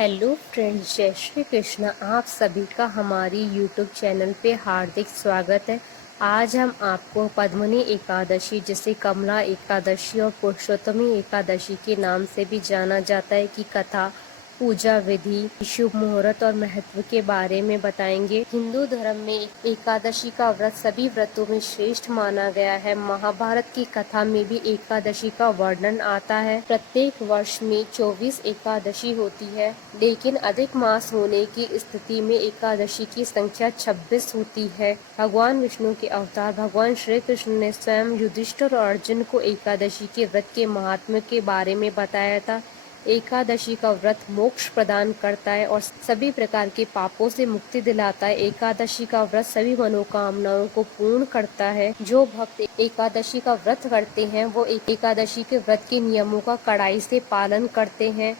Hello friends, जय श्री कृष्ण। आप सभी का हमारी यूट्यूब चैनल पे हार्दिक स्वागत है। आज हम आपको पद्मिनी एकादशी, जिसे कमला एकादशी और पुरुषोत्तमी एकादशी के नाम से भी जाना जाता है, की कथा, पूजा विधि, शुभ मुहूर्त और महत्व के बारे में बताएंगे। हिंदू धर्म में एकादशी का व्रत सभी व्रतों में श्रेष्ठ माना गया है। महाभारत की कथा में भी एकादशी का वर्णन आता है। प्रत्येक वर्ष में 24 एकादशी होती है, लेकिन अधिक मास होने की स्थिति में एकादशी की संख्या 26 होती है। भगवान विष्णु के अवतार भगवान श्री कृष्ण ने स्वयं युधिष्ठिर और अर्जुन को एकादशी के व्रत के महात्म्य के बारे में बताया था। एकादशी का व्रत मोक्ष प्रदान करता है और सभी प्रकार के पापों से मुक्ति दिलाता है। एकादशी का व्रत सभी मनोकामनाओं को पूर्ण करता है। जो भक्त एकादशी का व्रत करते हैं वो एकादशी के व्रत के नियमों का कड़ाई से पालन करते हैं।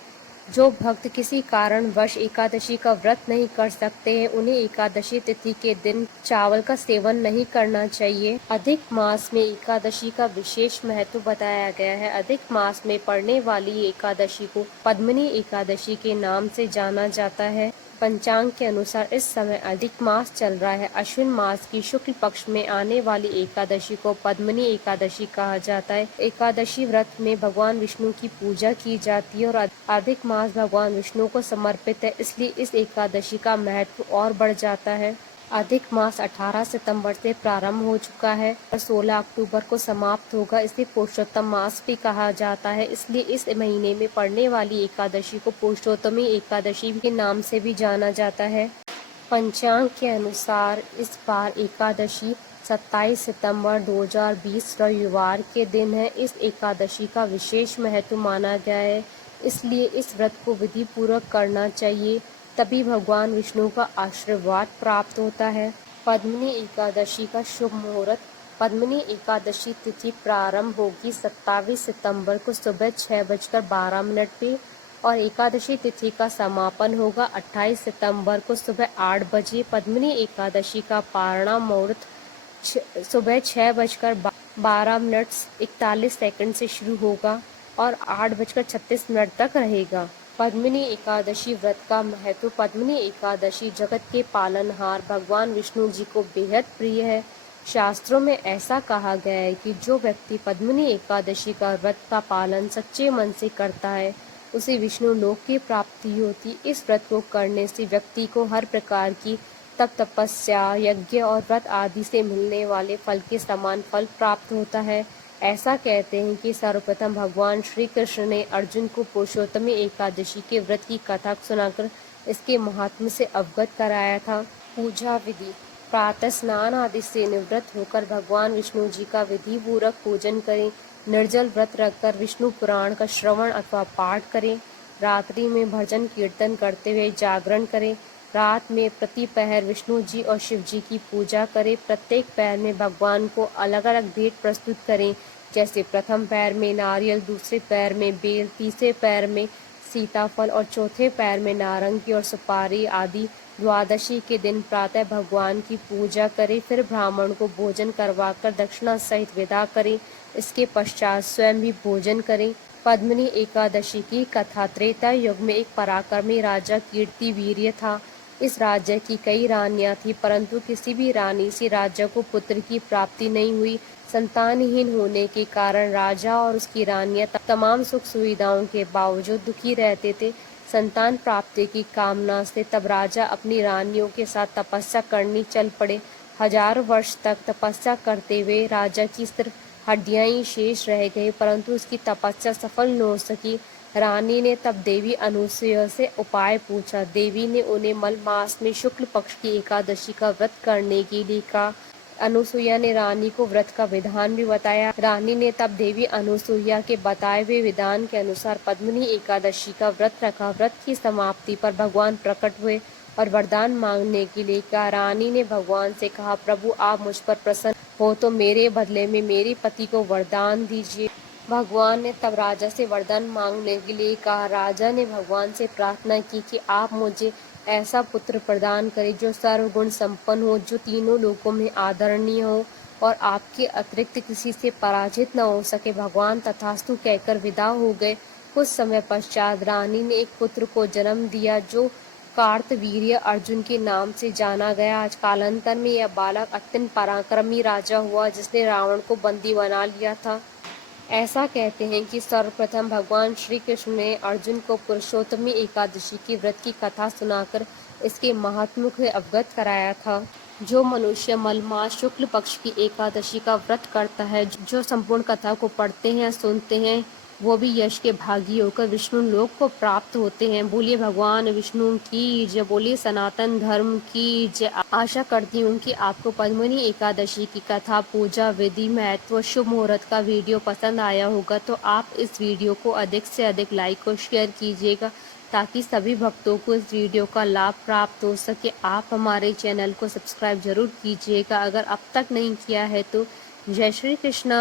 जो भक्त किसी कारणवश एकादशी का व्रत नहीं कर सकते हैं, उन्हें एकादशी तिथि के दिन चावल का सेवन नहीं करना चाहिए। अधिक मास में एकादशी का विशेष महत्व बताया गया है। अधिक मास में पड़ने वाली एकादशी को पद्मिनी एकादशी के नाम से जाना जाता है। पंचांग के अनुसार इस समय अधिक मास चल रहा है। अश्विन मास की शुक्ल पक्ष में आने वाली एकादशी को पद्मिनी एकादशी कहा जाता है। एकादशी व्रत में भगवान विष्णु की पूजा की जाती है और अधिक मास भगवान विष्णु को समर्पित है, इसलिए इस एकादशी का महत्व और बढ़ जाता है। अधिक मास 18 सितंबर से प्रारंभ हो चुका है और 16 अक्टूबर को समाप्त होगा। इसे पुरुषोत्तम मास भी कहा जाता है, इसलिए इस महीने में पड़ने वाली एकादशी को पुरुषोत्तमी एकादशी के नाम से भी जाना जाता है। पंचांग के अनुसार इस बार एकादशी 27 सितंबर 2020 रविवार के दिन है। इस एकादशी का विशेष महत्व माना गया है, इसलिए इस व्रत को विधि पूर्वक करना चाहिए, तभी भगवान विष्णु का आशीर्वाद प्राप्त होता है। पद्मिनी एकादशी का शुभ मुहूर्त। पद्मिनी एकादशी तिथि प्रारंभ होगी 27 सितंबर को सुबह 6:12 पे और एकादशी तिथि का समापन होगा 28 सितंबर को सुबह 8 बजे। पद्मिनी एकादशी का पारणा मुहूर्त सुबह 6:12:41 से शुरू होगा और 8:36 तक रहेगा। पद्मिनी एकादशी व्रत का महत्व। पद्मिनी एकादशी जगत के पालनहार भगवान विष्णु जी को बेहद प्रिय है। शास्त्रों में ऐसा कहा गया है कि जो व्यक्ति पद्मिनी एकादशी का व्रत का पालन सच्चे मन से करता है, उसे विष्णु लोक की प्राप्ति होती। इस व्रत को करने से व्यक्ति को हर प्रकार की तपस्या, यज्ञ और व्रत आदि से मिलने वाले फल के समान फल प्राप्त होता है। ऐसा कहते हैं कि सर्वप्रथम भगवान श्री कृष्ण ने अर्जुन को पुरुषोत्तमी एकादशी के व्रत की कथा सुनाकर इसके महात्म्य से अवगत कराया था। पूजा विधि। प्रातः स्नान आदि से निवृत्त होकर भगवान विष्णु जी का विधि पूर्वक पूजन करें। निर्जल व्रत रखकर विष्णु पुराण का श्रवण अथवा पाठ करें। रात्रि में भजन कीर्तन करते हुए जागरण करें। रात में प्रति पहर विष्णु जी और शिव जी की पूजा करें। प्रत्येक पहर में भगवान को अलग अलग भेंट प्रस्तुत करें, जैसे प्रथम पैर में नारियल, दूसरे पैर में बेल, तीसरे पैर में सीताफल और चौथे पैर में नारंगी और सुपारी आदि। द्वादशी के दिन प्रातः भगवान की पूजा करें, फिर ब्राह्मण को भोजन करवाकर दक्षिणा सहित विदा करें। इसके पश्चात स्वयं भी भोजन करें। पद्मिनी एकादशी की कथा। त्रेता युग में एक पराक्रमी राजा कीर्तिवीर्य था। इस राज्य की कई रानियां थी, परंतु किसी भी रानी से राजा को पुत्र की प्राप्ति नहीं हुई। संतानहीन होने के कारण राजा और उसकी रानियां तमाम सुख सुविधाओं के बावजूद दुखी रहते थे। संतान प्राप्ति की कामना से तब राजा अपनी रानियों के साथ तपस्या करनी चल पड़े। हजारों वर्ष तक तपस्या करते हुए राजा की सिर्फ हड्डियां ही शेष रह गई, परंतु उसकी तपस्या सफल न हो सकी। रानी ने तब देवी अनुसुईया से उपाय पूछा। देवी ने उन्हें मल मास में शुक्ल पक्ष की एकादशी का व्रत करने के लिए कहा। अनुसुईया ने रानी को व्रत का विधान भी बताया। रानी ने तब देवी अनुसुईया के बताए हुए विधान के अनुसार पद्मिनी एकादशी का व्रत रखा। व्रत की समाप्ति पर भगवान प्रकट हुए और वरदान मांगने के लिए कहा। रानी ने भगवान से कहा, प्रभु आप मुझ पर प्रसन्न हो तो मेरे बदले में मेरे पति को वरदान दीजिए। भगवान ने तब राजा से वरदान मांगने के लिए कहा। राजा ने भगवान से प्रार्थना की कि आप मुझे ऐसा पुत्र प्रदान करें जो सर्वगुण संपन्न हो, जो तीनों लोकों में आदरणीय हो और आपके अतिरिक्त किसी से पराजित न हो सके। भगवान तथास्तु कहकर विदा हो गए। कुछ समय पश्चात रानी ने एक पुत्र को जन्म दिया जो कार्तवीर्य अर्जुन के नाम से जाना गया। आज कालांतर में यह बालक अत्यंत पराक्रमी राजा हुआ जिसने रावण को बंदी बना लिया था। ऐसा कहते हैं कि सर्वप्रथम भगवान श्री कृष्ण ने अर्जुन को पुरुषोत्तमी एकादशी की व्रत की कथा सुनाकर इसके महात्म्य को अवगत कराया था। जो मनुष्य मलमास शुक्ल पक्ष की एकादशी का व्रत करता है, जो संपूर्ण कथा को पढ़ते हैं सुनते हैं, वो भी यश के भागी होकर विष्णु लोक को प्राप्त होते हैं। बोलिए भगवान विष्णु की जय, बोलिए सनातन धर्म की जय। आशा करती हूँ कि आपको पद्मिनी एकादशी की कथा, पूजा विधि, महत्व, शुभ मुहूर्त का वीडियो पसंद आया होगा। तो आप इस वीडियो को अधिक से अधिक लाइक और शेयर कीजिएगा ताकि सभी भक्तों को इस वीडियो का लाभ प्राप्त हो सके। आप हमारे चैनल को सब्सक्राइब जरूर कीजिएगा अगर अब तक नहीं किया है तो। जय श्री कृष्णा।